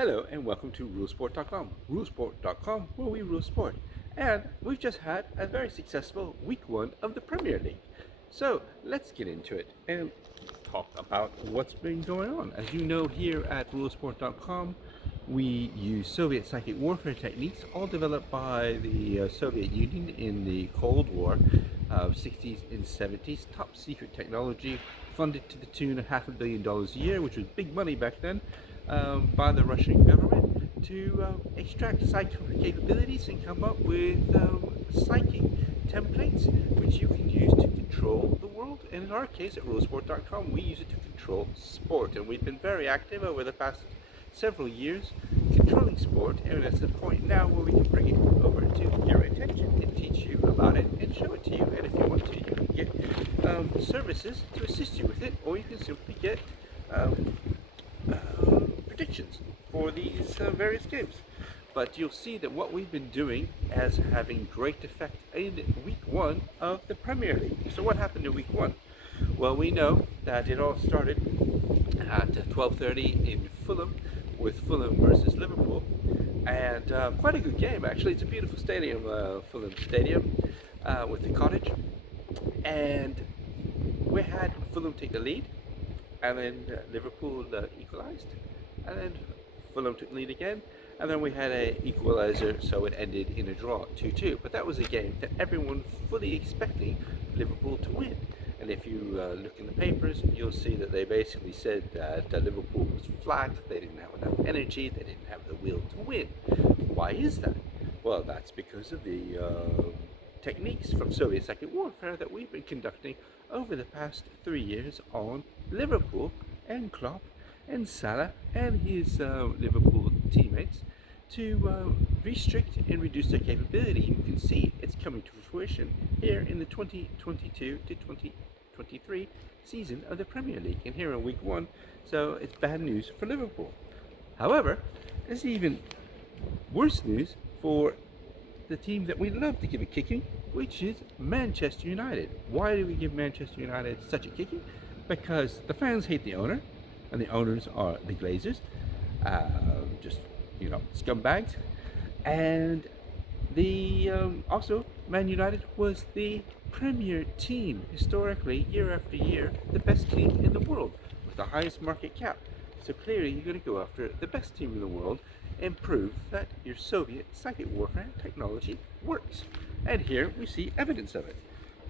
Hello and welcome to rulesport.com. Rulesport.com where we rule sport. And we've just had a very successful week one of the Premier League. So let's get into it and talk about what's been going on. As you know, here at rulesport.com, we use Soviet psychic warfare techniques, all developed by the Soviet Union in the Cold War of 60s and 70s. Top secret technology, funded to the tune of $500 million a year, which was big money back then, by the Russian government to extract psychic capabilities and come up with psychic templates which you can use to control the world. And in our case at rulesport.com, we use it to control sport, and we've been very active over the past several years controlling sport, and it's the point now where we can bring it over to your attention and teach you about it and show it to you. And if you want to, you can get services to assist you with it, or you can simply get predictions for these various games. But you'll see that what we've been doing is having great effect in week one of the Premier League. So what happened in week one? Well, we know that it all started at 12:30 in Fulham, with Fulham versus Liverpool, and quite a good game actually. It's a beautiful stadium, Fulham Stadium, with the cottage, and we had Fulham take the lead, and then Liverpool equalised, and then Fulham took the lead again, and then we had an equaliser, so it ended in a draw, 2-2. But that was a game that everyone fully expecting Liverpool to win. And if you look in the papers, you'll see that they basically said that Liverpool was flat, they didn't have enough energy, they didn't have the will to win. Why is that? Well, that's because of the techniques from Soviet psychic warfare that we've been conducting over the past 3 years on Liverpool and Klopp and Salah and his Liverpool teammates to restrict and reduce their capability. You can see it's coming to fruition here in the 2022 to 2023 season of the Premier League, and here in week one, so it's bad news for Liverpool. However, it's even worse news for the team that we love to give a kicking, which is Manchester United. Why do we give Manchester United such a kicking? Because the fans hate the owner, and the owners are the Glazers, just scumbags. And the also Man United was the premier team historically, year after year, the best team in the world with the highest market cap. So clearly, you're going to go after the best team in the world and prove that your Soviet psychic warfare technology works. And here we see evidence of it,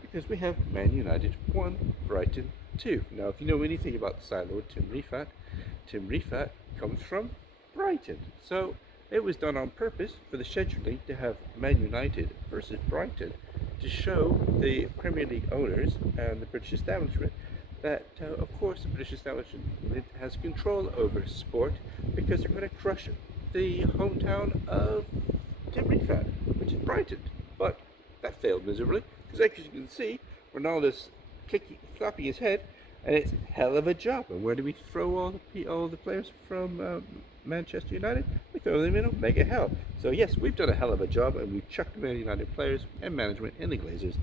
because we have Man United 1, Brighton 2. Now, if you know anything about the Side Lord Tim Rifat comes from Brighton. So it was done on purpose for the scheduling to have Man United versus Brighton to show the Premier League owners and the British establishment that, of course, the British establishment has control over sport, because they're going to crush the hometown of Tim Rifat, which is Brighton. But that failed miserably, because as you can see, Ronaldo's flapping his head, and it's a hell of a job. And where do we throw all the players from Manchester United? We throw them in Omega Hell. So yes, we've done a hell of a job, and we've chucked the Man United players and management and the Glazers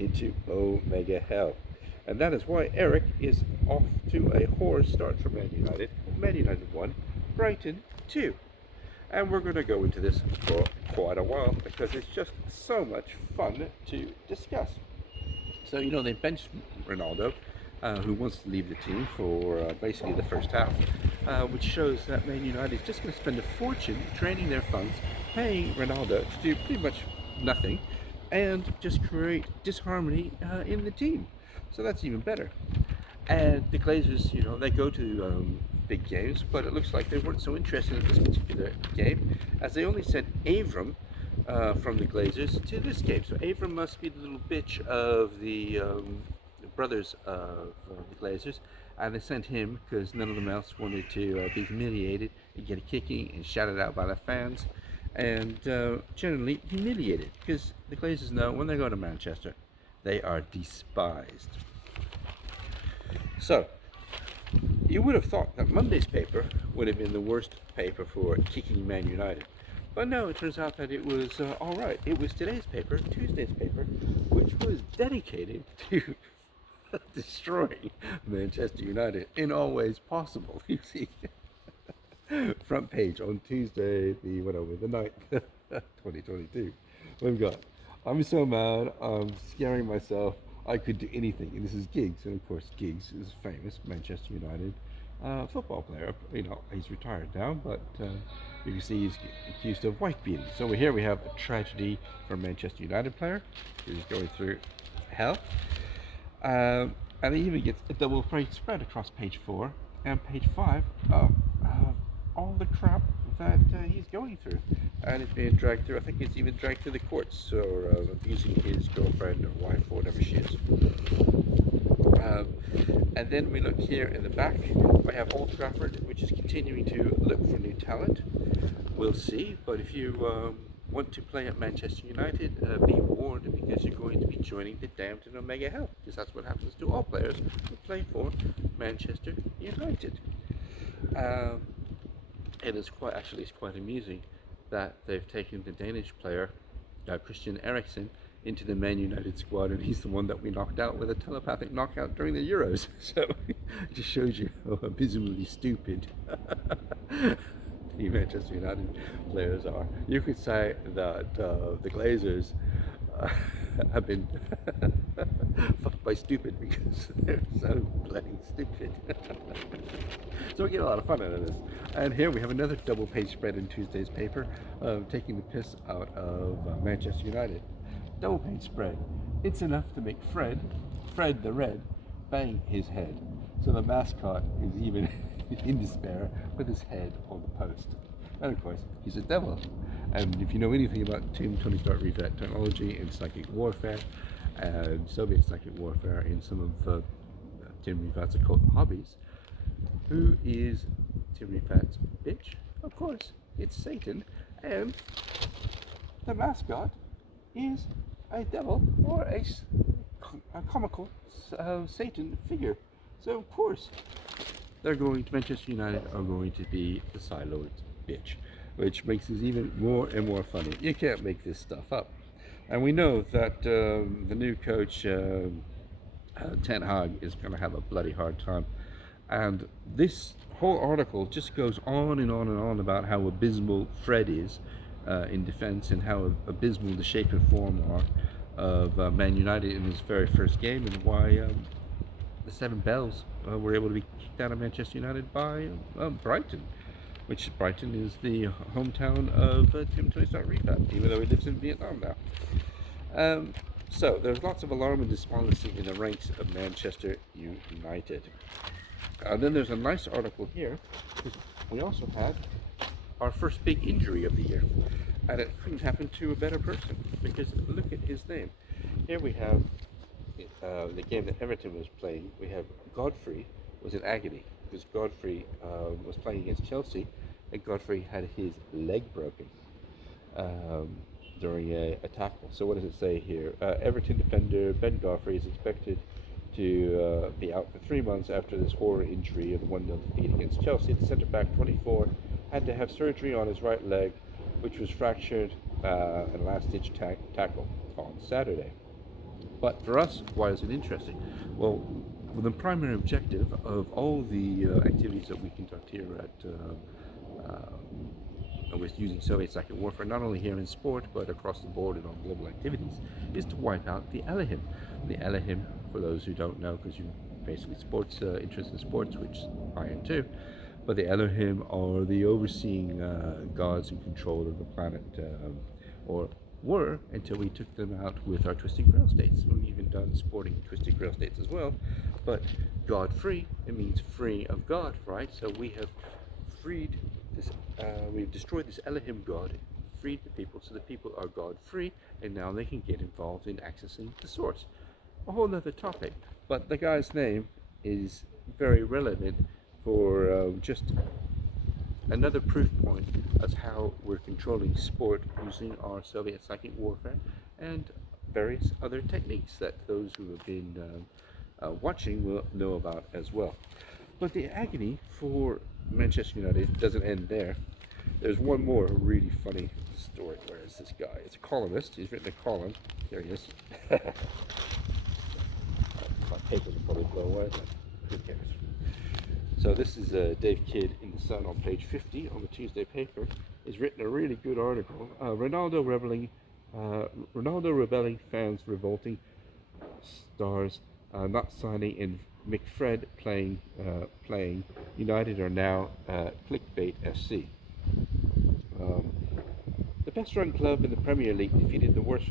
into Omega Hell. And that is why Eric is off to a horror start for Man United. Man United 1, Brighton 2. And we're going to go into this for quite a while, because it's just so much fun to discuss. So, they benched Ronaldo, who wants to leave the team for basically the first half, which shows that Man United is just going to spend a fortune draining their funds, paying Ronaldo to do pretty much nothing, and just create disharmony in the team. So that's even better. And the Glazers, they go to big games, but it looks like they weren't so interested in this particular game, as they only sent Avram from the Glazers to this game. So Avram must be the little bitch of the brothers of the Glazers, and they sent him because none of them else wanted to be humiliated and get a kicking and shouted out by the fans, and generally humiliated, because the Glazers know when they go to Manchester, they are despised. So, you would have thought that Monday's paper would have been the worst paper for kicking Man United. But no, it turns out that it was alright. It was today's paper, Tuesday's paper, which was dedicated to destroying Manchester United in all ways possible, you see. Front page on Tuesday, the 9th, 2022. We've got, I'm so mad, I'm scaring myself. I could do anything. And this is Giggs, and of course, Giggs is famous Manchester United football player. You know, he's retired now, but you can see he's accused of wife beating. So here we have a tragedy for a Manchester United player who's going through hell. And he even gets a double page spread across page 4 and page 5 of all the crap that he's going through. And it's being dragged through, I think it's even dragged through the courts or abusing his girlfriend or wife or whatever she is. And then we look here in the back, we have Old Trafford, which is continuing to look for new talent. We'll see, but if you want to play at Manchester United, be warned because you're going to be joining the damned and omega hell, because that's what happens to all players who play for Manchester United. And it's quite amusing that they've taken the Danish player Christian Eriksen into the Man United squad, and he's the one that we knocked out with a telepathic knockout during the Euros. So it just shows you how abysmally stupid the Manchester United players are. You could say that the Glazers have been fucked by stupid because they're so bloody stupid. So we get a lot of fun out of this. And here we have another double page spread in Tuesday's paper, taking the piss out of Manchester United. Double page spread. It's enough to make Fred the Red, bang his head. So the mascot is even in despair with his head on the post. And of course, he's a devil. And if you know anything about Tony Stark Reset technology and psychic warfare, and Soviet psychic warfare in some of Tim Rifat's occult hobbies, who is Tim Rifat's bitch? Of course, it's Satan, and the mascot is a devil or a comical Satan figure. So of course, Manchester United are going to be the siloed bitch, which makes it even more and more funny. You can't make this stuff up. And we know that the new coach, Ten Hag, is going to have a bloody hard time. And this whole article just goes on and on and on about how abysmal Fred is in defense and how abysmal the shape and form are of Man United in his very first game, and why the Seven Bells were able to be kicked out of Manchester United by Brighton, which Brighton is the hometown of Tim Tony Stark Refat, even though he lives in Vietnam now. So there's lots of alarm and despondency in the ranks of Manchester United. Then there's a nice article here, because we also had our first big injury of the year, and it couldn't happen to a better person, because look at his name. Here we have the game that Everton was playing. We have Godfrey was in agony, because Godfrey was playing against Chelsea, and Godfrey had his leg broken during a tackle. So what does it say here? Everton defender Ben Godfrey is expected to be out for 3 months after this horror injury of the 1-0 defeat against Chelsea. The centre-back, 24, had to have surgery on his right leg, which was fractured in a last-ditch tackle on Saturday. But for us, why is it interesting? Well, the primary objective of all the activities that we conduct here at with using Soviet psychic warfare, not only here in sport, but across the board in all global activities, is to wipe out the Elohim. The Elohim, for those who don't know, because you're basically interested in sports, which I am too, but the Elohim are the overseeing gods in control of the planet, or were, until we took them out with our Twisted Grail states. We've even done sporting Twisted Grail states as well. But God-free, it means free of God, right? So we have freed this, we've destroyed this Elohim god, freed the people, so the people are God-free, and now they can get involved in accessing the source. A whole other topic, but the guy's name is very relevant for just another proof point as how we're controlling sport using our Soviet psychic warfare and various other techniques that those who have been watching will know about as well. But the agony for Manchester United doesn't end there. There's one more really funny story. Where is this guy? It's a columnist. He's written a column. There he is. My papers will probably blow away, but who cares? So this is Dave Kidd in the Sun on page 50 on the Tuesday paper. He's written a really good article. Ronaldo rebelling, fans revolting, stars not signing, and McFred playing. United are now clickbait FC. Um, the best run club in the Premier League defeated the worst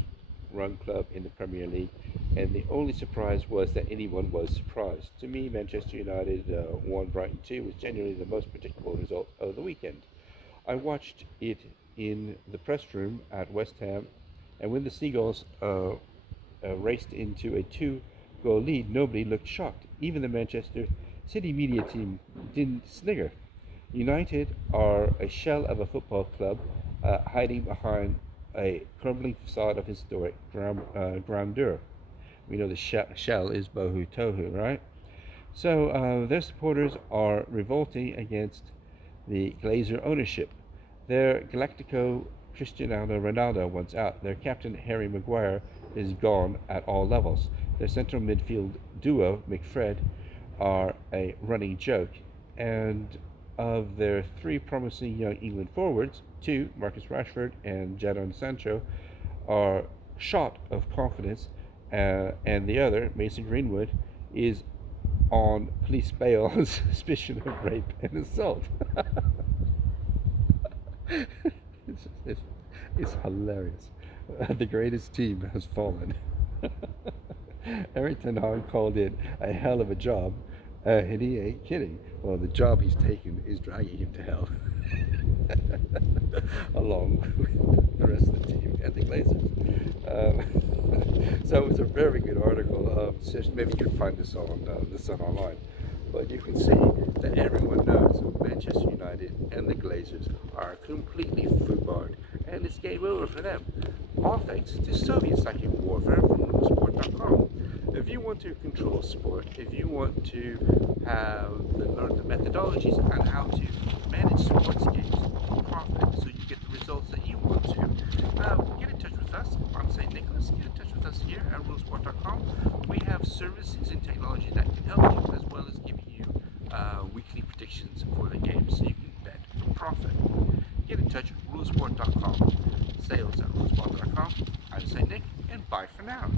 run club in the Premier League, and the only surprise was that anyone was surprised. To me, Manchester United 1, Brighton 2 was genuinely the most predictable result of the weekend. I watched it in the press room at West Ham, and when the Seagulls raced into a two-goal lead, nobody looked shocked. Even the Manchester City media team didn't snigger. United are a shell of a football club hiding behind a crumbling facade of historic grandeur. We know the shell is Bohu Tohu, right? So their supporters are revolting against the Glazer ownership. Their Galactico Cristiano Ronaldo wants out. Their captain Harry Maguire is gone at all levels. Their central midfield duo, McFred, are a running joke. And of their three promising young England forwards, two, Marcus Rashford and Jadon Sancho, are shot of confidence, and the other, Mason Greenwood, is on police bail on suspicion of rape and assault. it's, it's hilarious. The greatest team has fallen. Eric Ten Hag called it a hell of a job, and he ain't kidding. Well, the job he's taken is dragging him to hell, along with the rest of the team and the Glazers. So it was a very good article. Maybe you can find this on the Sun online. But you can see that everyone knows Manchester United and the Glazers are completely foobarred, and it's game over for them. All thanks to Soviet psychic warfare from sport.com. If you want to control sport, if you want to learn the methodologies on how to manage sports games for profit so you get the results that you want to, get in touch with us on St. Nicholas. Get in touch with us here at rulesport.com. We have services and technology that can help you, as well as giving you weekly predictions for the game so you can bet for profit. Get in touch at rulesport.com. Sales at rulesport.com. I'm St. Nick, and bye for now.